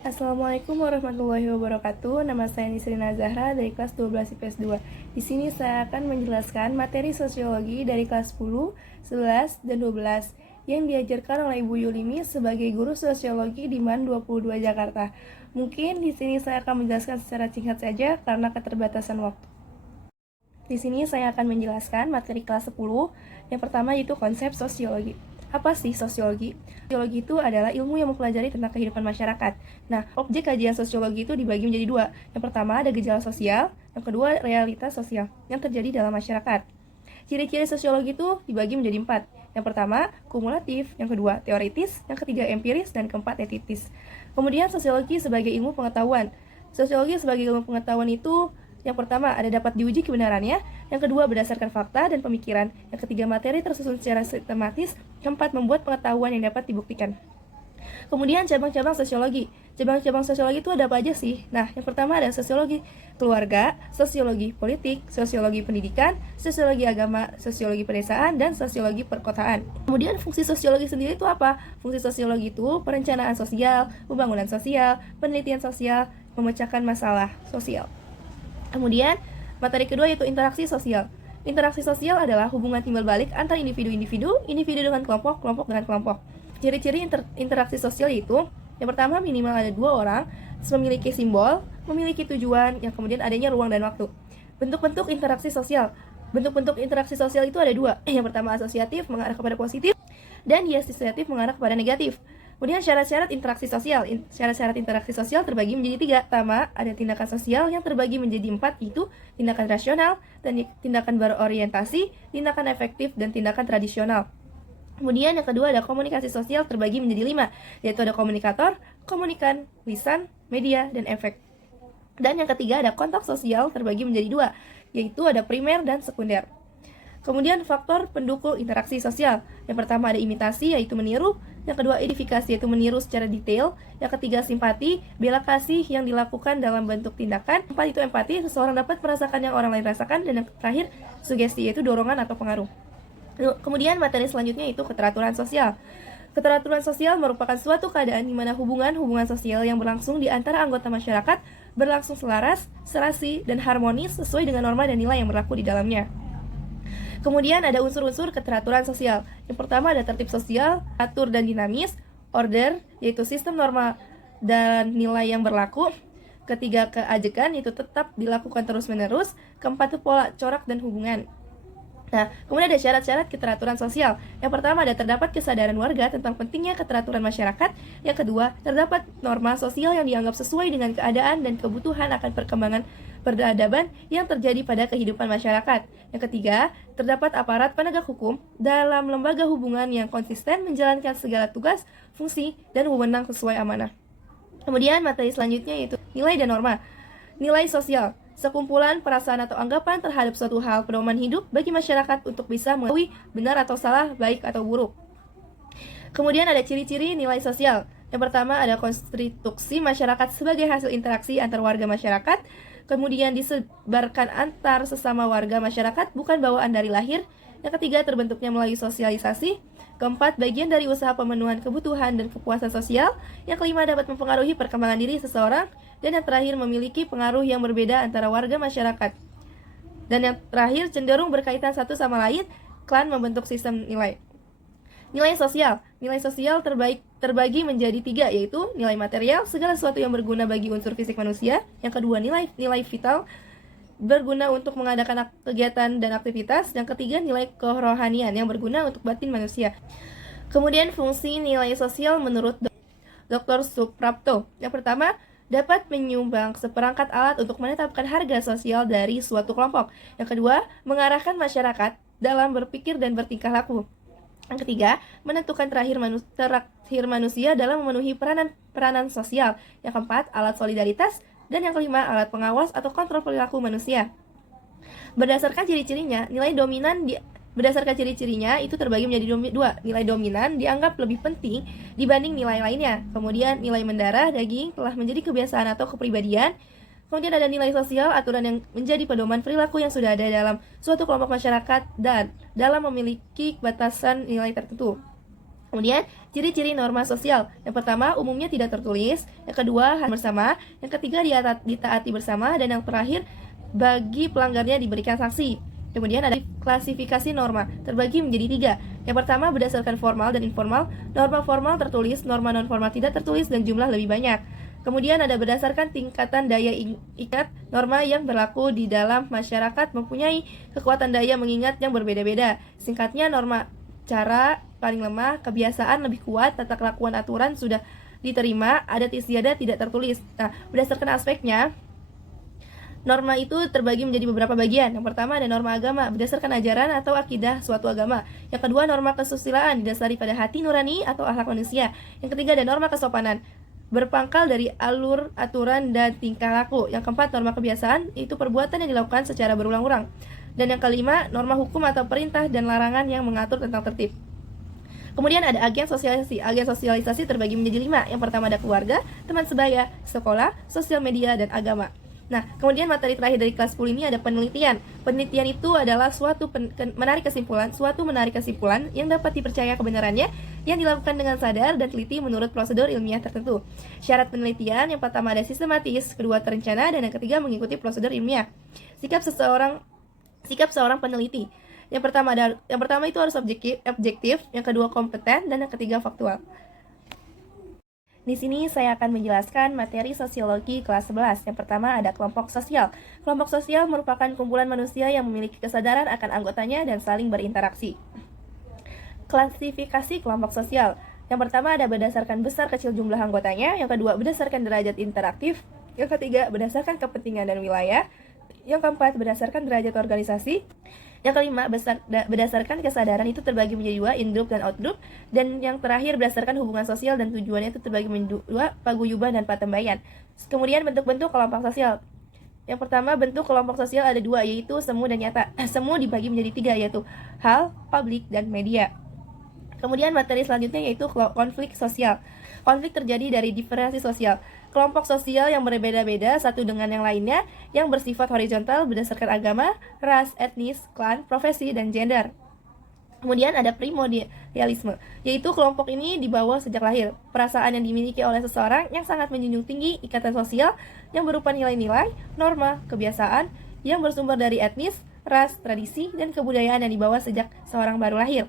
Assalamualaikum warahmatullahi wabarakatuh. Nama saya Nisrina Zahra dari kelas 12 IPS 2. Di sini saya akan menjelaskan materi sosiologi dari kelas 10, 11, dan 12 yang diajarkan oleh Ibu Yulimi sebagai guru sosiologi di MAN 22 Jakarta. Mungkin di sini saya akan menjelaskan secara singkat saja karena keterbatasan waktu. Di sini saya akan menjelaskan materi kelas 10. Yang pertama yaitu konsep sosiologi. Apa sih sosiologi? Sosiologi itu adalah ilmu yang mempelajari tentang kehidupan masyarakat. Nah, objek kajian sosiologi itu dibagi menjadi dua. Yang pertama ada gejala sosial, yang kedua realitas sosial yang terjadi dalam masyarakat. Ciri-ciri sosiologi itu dibagi menjadi 4. Yang pertama, kumulatif, yang kedua, teoritis, yang ketiga, empiris, dan keempat, etitis. Kemudian sosiologi sebagai ilmu pengetahuan. Sosiologi sebagai ilmu pengetahuan itu yang pertama, ada dapat diuji kebenarannya. Yang kedua, berdasarkan fakta dan pemikiran. Yang ketiga, materi tersusun secara sistematis. Keempat, membuat pengetahuan yang dapat dibuktikan. Kemudian cabang-cabang sosiologi. Cabang-cabang sosiologi itu ada apa aja sih? Nah, yang pertama ada sosiologi keluarga, sosiologi politik, sosiologi pendidikan, sosiologi agama, sosiologi pedesaan, dan sosiologi perkotaan. Kemudian fungsi sosiologi sendiri itu apa? Fungsi sosiologi itu perencanaan sosial, pembangunan sosial, penelitian sosial, memecahkan masalah sosial. Kemudian, materi kedua yaitu interaksi sosial. Interaksi sosial adalah hubungan timbal balik antar individu-individu, individu dengan kelompok, kelompok dengan kelompok. Ciri-ciri interaksi sosial yaitu, yang pertama minimal ada 2 orang, memiliki simbol, memiliki tujuan, yang kemudian adanya ruang dan waktu. Bentuk-bentuk interaksi sosial. Bentuk-bentuk interaksi sosial itu ada 2. Yang pertama asosiatif, mengarah kepada positif, dan disosiatif, mengarah kepada negatif. Kemudian syarat-syarat interaksi sosial. Syarat-syarat interaksi sosial terbagi menjadi 3. Pertama, ada tindakan sosial yang terbagi menjadi 4, yaitu tindakan rasional, dan tindakan berorientasi, tindakan efektif, dan tindakan tradisional. Kemudian yang kedua ada komunikasi sosial terbagi menjadi 5, yaitu ada komunikator, komunikan, lisan, media, dan efek. Dan yang ketiga ada kontak sosial terbagi menjadi 2, yaitu ada primer dan sekunder. Kemudian faktor pendukung interaksi sosial. Yang pertama ada imitasi, yaitu meniru. Yang kedua edifikasi, yaitu meniru secara detail. Yang ketiga simpati, bela kasih yang dilakukan dalam bentuk tindakan. 4 itu empati, seseorang dapat merasakan yang orang lain rasakan. Dan yang terakhir sugesti, yaitu dorongan atau pengaruh. Kemudian materi selanjutnya itu keteraturan sosial. Keteraturan sosial merupakan suatu keadaan di mana hubungan sosial yang berlangsung di antara anggota masyarakat berlangsung selaras, serasi, dan harmonis sesuai dengan norma dan nilai yang berlaku di dalamnya. Kemudian ada unsur-unsur keteraturan sosial. Yang pertama ada tertib sosial, atur dan dinamis, order, yaitu sistem norma dan nilai yang berlaku. Ketiga keajekan, yaitu tetap dilakukan terus-menerus. Keempat itu pola, corak, dan hubungan. Nah, kemudian ada syarat-syarat keteraturan sosial. Yang pertama ada terdapat kesadaran warga tentang pentingnya keteraturan masyarakat. Yang kedua, terdapat norma sosial yang dianggap sesuai dengan keadaan dan kebutuhan akan perkembangan peradaban yang terjadi pada kehidupan masyarakat. Yang ketiga, terdapat aparat penegak hukum dalam lembaga hubungan yang konsisten menjalankan segala tugas, fungsi, dan wewenang sesuai amanah. Kemudian materi selanjutnya yaitu nilai dan norma. Nilai sosial, sekumpulan perasaan atau anggapan terhadap suatu hal pedoman hidup bagi masyarakat untuk bisa mengetahui benar atau salah, baik atau buruk. Kemudian ada ciri-ciri nilai sosial. Yang pertama ada konstruksi masyarakat sebagai hasil interaksi antar warga masyarakat. Kemudian disebarkan antar sesama warga masyarakat, bukan bawaan dari lahir. Yang ketiga terbentuknya melalui sosialisasi. Keempat, bagian dari usaha pemenuhan kebutuhan dan kepuasan sosial. Yang kelima, dapat mempengaruhi perkembangan diri seseorang. Dan yang terakhir, memiliki pengaruh yang berbeda antara warga masyarakat. Dan yang terakhir, cenderung berkaitan satu sama lain, klan membentuk sistem nilai. Nilai sosial. Nilai sosial terbagi menjadi 3, yaitu nilai material, segala sesuatu yang berguna bagi unsur fisik manusia. Yang kedua, nilai vital, berguna untuk mengadakan kegiatan dan aktivitas. Yang ketiga, nilai kerohanian yang berguna untuk batin manusia. Kemudian fungsi nilai sosial menurut Dr. Suprapto. Yang pertama, dapat menyumbang seperangkat alat untuk menetapkan harga sosial dari suatu kelompok. Yang kedua, mengarahkan masyarakat dalam berpikir dan bertingkah laku. Yang ketiga, menentukan terakhir manusia dalam memenuhi peranan sosial. Yang keempat, alat solidaritas. Dan yang kelima, alat pengawas atau kontrol perilaku manusia. Berdasarkan ciri-cirinya, berdasarkan ciri-cirinya itu terbagi menjadi 2. Nilai dominan dianggap lebih penting dibanding nilai lainnya. Kemudian nilai mendarah daging telah menjadi kebiasaan atau kepribadian. Kemudian ada nilai sosial, aturan yang menjadi pedoman perilaku yang sudah ada dalam suatu kelompok masyarakat dan dalam memiliki batasan nilai tertentu. Kemudian, ciri-ciri norma sosial. Yang pertama, umumnya tidak tertulis. Yang kedua, bersama. Yang ketiga, ditaati bersama. Dan yang terakhir, bagi pelanggarnya diberikan sanksi. Kemudian ada klasifikasi norma, terbagi menjadi 3. Yang pertama, berdasarkan formal dan informal. Norma formal tertulis, norma non-formal tidak tertulis, dan jumlah lebih banyak. Kemudian ada berdasarkan tingkatan daya ingat, norma yang berlaku di dalam masyarakat mempunyai kekuatan daya mengingat yang berbeda-beda. Singkatnya, norma cara paling lemah, kebiasaan lebih kuat, tata kelakuan aturan sudah diterima, adat istiadat tidak tertulis. Nah, berdasarkan aspeknya, norma itu terbagi menjadi beberapa bagian. Yang pertama ada norma agama, berdasarkan ajaran atau akidah suatu agama. Yang kedua, norma kesusilaan, didasari pada hati nurani atau akhlak manusia. Yang ketiga ada norma kesopanan, berpangkal dari alur, aturan, dan tingkah laku. Yang keempat, norma kebiasaan, itu perbuatan yang dilakukan secara berulang-ulang. Dan yang kelima, norma hukum atau perintah dan larangan yang mengatur tentang tertib. Kemudian ada agen sosialisasi. Agen sosialisasi terbagi menjadi 5. Yang pertama ada keluarga, teman sebaya, sekolah, sosial media, dan agama. Nah, kemudian materi terakhir dari kelas 10 ini ada penelitian. Penelitian itu adalah suatu menarik kesimpulan yang dapat dipercaya kebenarannya yang dilakukan dengan sadar dan teliti menurut prosedur ilmiah tertentu. Syarat penelitian yang pertama ada sistematis, kedua terencana, dan yang ketiga mengikuti prosedur ilmiah. Sikap seorang peneliti. Yang pertama itu harus objektif, yang kedua kompeten, dan yang ketiga faktual. Di sini saya akan menjelaskan materi sosiologi kelas 11. Yang pertama ada kelompok sosial. Kelompok sosial merupakan kumpulan manusia yang memiliki kesadaran akan anggotanya dan saling berinteraksi. Klasifikasi kelompok sosial. Yang pertama ada berdasarkan besar kecil jumlah anggotanya, yang kedua berdasarkan derajat interaktif, yang ketiga berdasarkan kepentingan dan wilayah, yang keempat berdasarkan derajat organisasi, yang kelima berdasarkan kesadaran itu terbagi menjadi 2, in group dan out group, dan yang terakhir berdasarkan hubungan sosial dan tujuannya itu terbagi menjadi 2, paguyuban dan patembayan. Kemudian bentuk-bentuk kelompok sosial. Yang pertama bentuk kelompok sosial ada 2, yaitu semu dan nyata. Semu dibagi menjadi 3, yaitu hal, publik, dan media. Kemudian materi selanjutnya yaitu konflik sosial. Konflik terjadi dari diferensiasi sosial. Kelompok sosial yang berbeda-beda satu dengan yang lainnya yang bersifat horizontal berdasarkan agama, ras, etnis, klan, profesi, dan gender. Kemudian ada primordialisme, yaitu kelompok ini dibawa sejak lahir. Perasaan yang dimiliki oleh seseorang yang sangat menjunjung tinggi ikatan sosial yang berupa nilai-nilai, norma, kebiasaan yang bersumber dari etnis, ras, tradisi, dan kebudayaan yang dibawa sejak seorang baru lahir.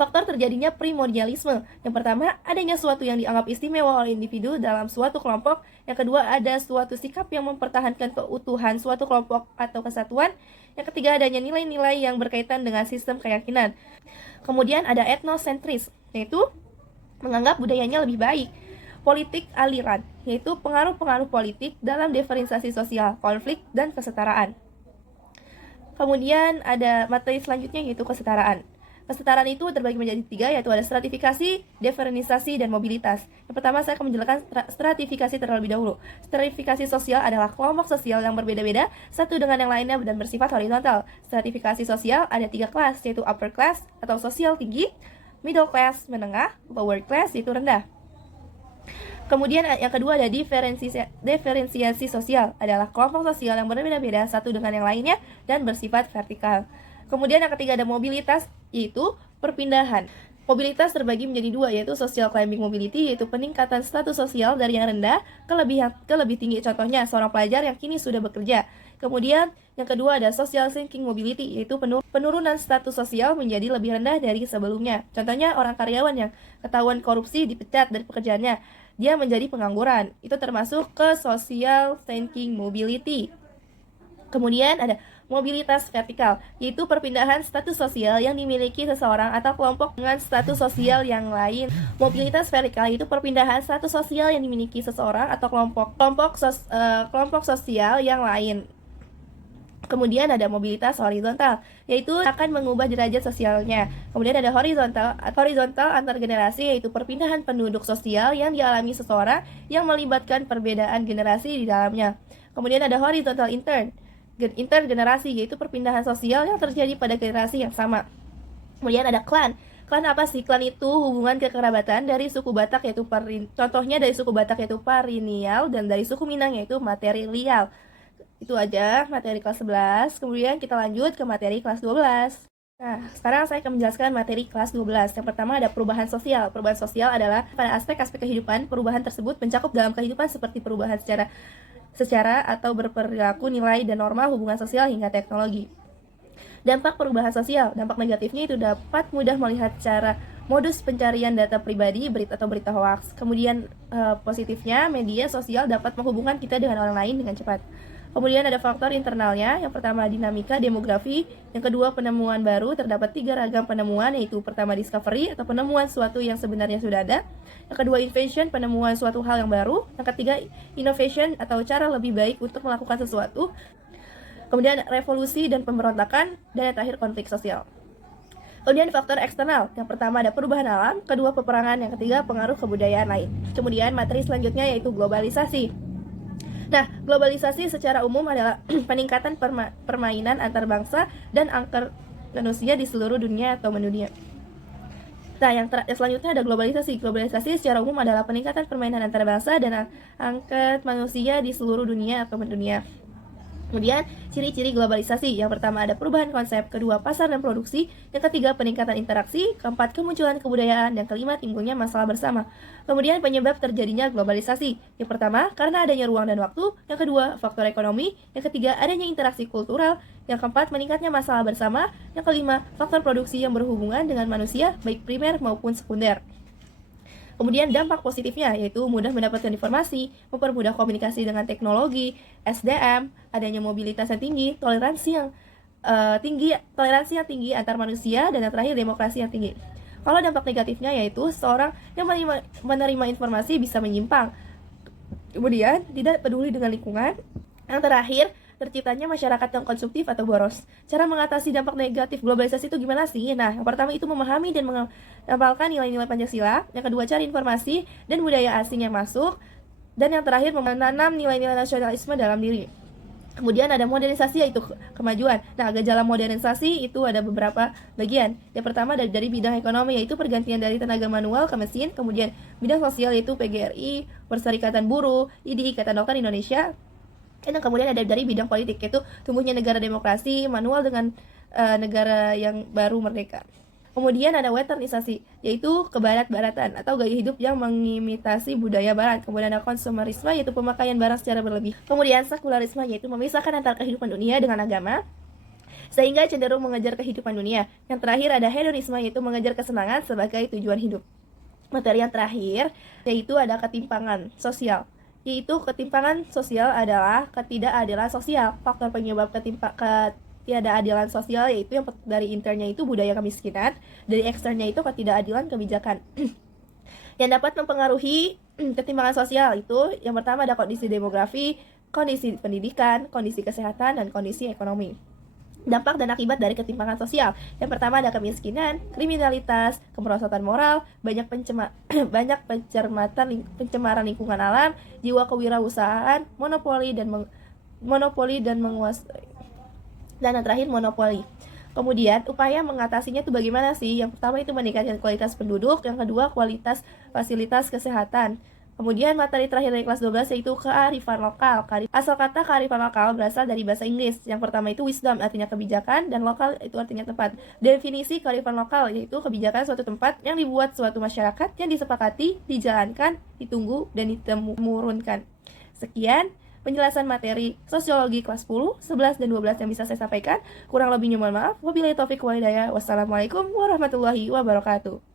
Faktor terjadinya primordialisme. Yang pertama, adanya suatu yang dianggap istimewa oleh individu dalam suatu kelompok. Yang kedua, ada suatu sikap yang mempertahankan keutuhan suatu kelompok atau kesatuan. Yang ketiga, adanya nilai-nilai yang berkaitan dengan sistem keyakinan. Kemudian ada etnosentris, yaitu menganggap budayanya lebih baik. Politik aliran, yaitu pengaruh-pengaruh politik dalam diferensiasi sosial, konflik, dan kesetaraan. Kemudian ada materi selanjutnya yaitu kesetaraan. Kesetaraan itu terbagi menjadi 3, yaitu ada stratifikasi, diferensiasi, dan mobilitas. Yang pertama saya akan menjelaskan stratifikasi terlebih dahulu. Stratifikasi sosial adalah kelompok sosial yang berbeda-beda satu dengan yang lainnya dan bersifat horizontal. Stratifikasi sosial ada 3 kelas, yaitu upper class atau sosial tinggi, middle class menengah, lower class yaitu rendah. Kemudian yang kedua ada diferensiasi sosial, adalah kelompok sosial yang berbeda-beda satu dengan yang lainnya dan bersifat vertikal. Kemudian yang ketiga ada mobilitas, yaitu perpindahan. Mobilitas terbagi menjadi 2, yaitu social climbing mobility, yaitu peningkatan status sosial dari yang rendah ke lebih tinggi. Contohnya seorang pelajar yang kini sudah bekerja. Kemudian yang kedua ada social sinking mobility, yaitu penurunan status sosial menjadi lebih rendah dari sebelumnya. Contohnya orang karyawan yang ketahuan korupsi dipecat dari pekerjaannya, dia menjadi pengangguran. Itu termasuk ke social sinking mobility. Kemudian ada mobilitas vertikal, yaitu perpindahan status sosial yang dimiliki seseorang atau kelompok dengan status sosial yang lain. Mobilitas vertikal itu perpindahan status sosial yang dimiliki seseorang atau kelompok sosial yang lain. Kemudian ada mobilitas horizontal, yaitu akan mengubah derajat sosialnya. Kemudian ada horizontal antar generasi, yaitu perpindahan penduduk sosial yang dialami seseorang yang melibatkan perbedaan generasi di dalamnya. Kemudian ada horizontal intergenerasi, yaitu perpindahan sosial yang terjadi pada generasi yang sama. Kemudian ada klan. Klan apa sih? Klan itu hubungan kekerabatan dari suku Batak yaitu contohnya dari suku Batak yaitu Parinial dan dari suku Minang yaitu Materilial. Itu aja materi kelas 11. Kemudian kita lanjut ke materi kelas 12. Nah, sekarang saya akan menjelaskan materi kelas 12. Yang pertama ada perubahan sosial. Perubahan sosial adalah pada aspek-aspek kehidupan, perubahan tersebut mencakup dalam kehidupan seperti perubahan secara atau berperilaku, nilai dan norma, hubungan sosial hingga teknologi. Dampak perubahan sosial. Dampak negatifnya itu dapat mudah melihat cara modus pencarian data pribadi, berita atau berita hoax. Kemudian positifnya, media sosial dapat menghubungkan kita dengan orang lain dengan cepat. Kemudian ada faktor internalnya, yang pertama dinamika demografi, yang kedua penemuan baru, terdapat 3 ragam penemuan, yaitu pertama discovery atau penemuan suatu yang sebenarnya sudah ada, yang kedua invention, penemuan suatu hal yang baru, yang ketiga innovation atau cara lebih baik untuk melakukan sesuatu, kemudian revolusi dan pemberontakan, dan yang terakhir konflik sosial. Kemudian faktor eksternal, yang pertama ada perubahan alam, kedua peperangan, yang ketiga pengaruh kebudayaan lain. Kemudian materi selanjutnya yaitu globalisasi. Nah, globalisasi secara umum adalah peningkatan permainan antar bangsa dan antar manusia di seluruh dunia atau mendunia. Nah, yang selanjutnya ada globalisasi. Globalisasi secara umum adalah peningkatan permainan antar bangsa dan angkat manusia di seluruh dunia atau mendunia. Kemudian, ciri-ciri globalisasi. Yang pertama ada perubahan konsep, kedua pasar dan produksi, yang ketiga peningkatan interaksi, keempat kemunculan kebudayaan, dan kelima timbulnya masalah bersama. Kemudian penyebab terjadinya globalisasi. Yang pertama, karena adanya ruang dan waktu, yang kedua, faktor ekonomi, yang ketiga, adanya interaksi kultural, yang keempat, meningkatnya masalah bersama, yang kelima, faktor produksi yang berhubungan dengan manusia, baik primer maupun sekunder. Kemudian dampak positifnya yaitu mudah mendapatkan informasi, mempermudah komunikasi dengan teknologi, SDM, adanya mobilitas yang tinggi, toleransi yang tinggi antar manusia, dan yang terakhir demokrasi yang tinggi. Kalau dampak negatifnya yaitu seorang yang menerima informasi bisa menyimpang, kemudian tidak peduli dengan lingkungan, yang terakhir terciptanya masyarakat yang konsumtif atau boros. Cara mengatasi dampak negatif globalisasi itu gimana sih? Nah, yang pertama itu memahami dan mengamalkan nilai-nilai Pancasila. Yang kedua, cari informasi dan budaya asing yang masuk. Dan yang terakhir, menanam nilai-nilai nasionalisme dalam diri. Kemudian ada modernisasi, yaitu kemajuan. Nah, gejala modernisasi itu ada beberapa bagian. Yang pertama dari bidang ekonomi, yaitu pergantian dari tenaga manual ke mesin. Kemudian bidang sosial, yaitu PGRI, Perserikatan Buruh, IDI, Ikatan Dokter Indonesia. Dan kemudian ada dari bidang politik, yaitu tumbuhnya negara demokrasi manual dengan negara yang baru merdeka. Kemudian ada westernisasi, yaitu kebarat-baratan atau gaya hidup yang mengimitasi budaya barat. Kemudian ada konsumerisme, yaitu pemakaian barang secara berlebih. Kemudian sekularisme, yaitu memisahkan antara kehidupan dunia dengan agama, sehingga cenderung mengejar kehidupan dunia. Yang terakhir ada hedonisme, yaitu mengejar kesenangan sebagai tujuan hidup. Materi yang terakhir yaitu ada ketimpangan sosial, yaitu ketimpangan sosial adalah ketidakadilan sosial. Faktor penyebab ketidakadilan sosial yaitu yang dari internya itu budaya kemiskinan, dari eksternnya itu ketidakadilan kebijakan. Yang dapat mempengaruhi ketimpangan sosial itu yang pertama ada kondisi demografi, kondisi pendidikan, kondisi kesehatan, dan kondisi ekonomi. Dampak dan akibat dari ketimpangan sosial. Yang pertama ada kemiskinan, kriminalitas, kemerosotan moral, banyak pencemaran lingkungan alam, jiwa kewirausahaan, monopoli dan menguasai. Dan yang terakhir monopoli. Kemudian upaya mengatasinya itu bagaimana sih? Yang pertama itu meningkatkan kualitas penduduk, yang kedua kualitas fasilitas kesehatan. Kemudian materi terakhir dari kelas 12 yaitu kearifan lokal. Asal kata kearifan lokal berasal dari bahasa Inggris. Yang pertama itu wisdom, artinya kebijakan, dan lokal itu artinya tempat. Definisi kearifan lokal yaitu kebijakan suatu tempat yang dibuat suatu masyarakat yang disepakati, dijalankan, ditunggu, dan ditemurunkan. Sekian penjelasan materi sosiologi kelas 10, 11, dan 12 yang bisa saya sampaikan. Kurang lebihnya mohon maaf. Wabillahi taufiq wal hidayah. Wassalamualaikum warahmatullahi wabarakatuh.